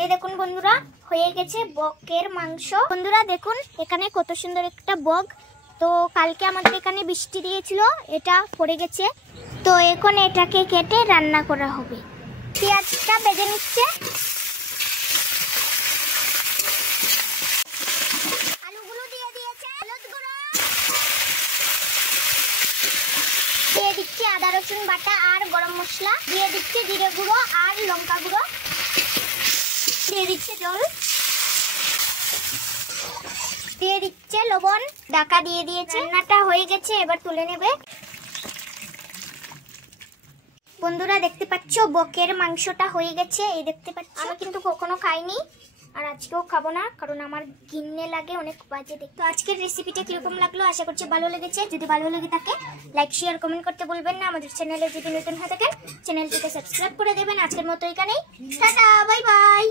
এই দেখুন বন্ধুরা, হয়ে গেছে বকের মাংস। বন্ধুরা দেখুন এখানে কত সুন্দর একটা বক। তো কালকে আমাদের এখানে বৃষ্টি দিয়েছিল, এটা পড়ে গেছে। তো এখন এটাকে কেটে রান্না করা হবে। পেঁয়াজটা ভেজে নিচ্ছে, আলুগুলো দিয়ে দিয়েছে, হলুদ গুঁড়ো দিয়ে দিচ্ছে, আদা রসুন বাটা আর গরম মশলা দিয়ে দিচ্ছে, জিরে গুঁড়ো আর লঙ্কা গুঁড়ো দিয়ে দিচ্ছে, জল দিয়ে দিচ্ছে, লবণ, ঢাকা দিয়ে দিয়েছে। রান্নাটা হয়ে গেছে, এবার তুলে নেবে। বন্ধুরা দেখতে পাচ্ছ বকের মাংসটা হয়ে গেছে, এই দেখতে পাচ্ছ। আমি কিন্তু কখনো খাইনি আর আজকেও খাবো না, কারণ আমার ঘিন্নে লাগে, অনেক বাজে দেখতে। তো আজকের রেসিপিটা কিরকম লাগলো, আশা করছি ভালো লেগেছে। যদি ভালো লেগে থাকে লাইক শেয়ার কমেন্ট করতে বলবেন না। আমাদের চ্যানেলে যদি নতুন হয়ে থাকেন চ্যানেলটিকে সাবস্ক্রাইব করে দেবেন। আজকের মতো এখানেই, টাটা, বাই বাই।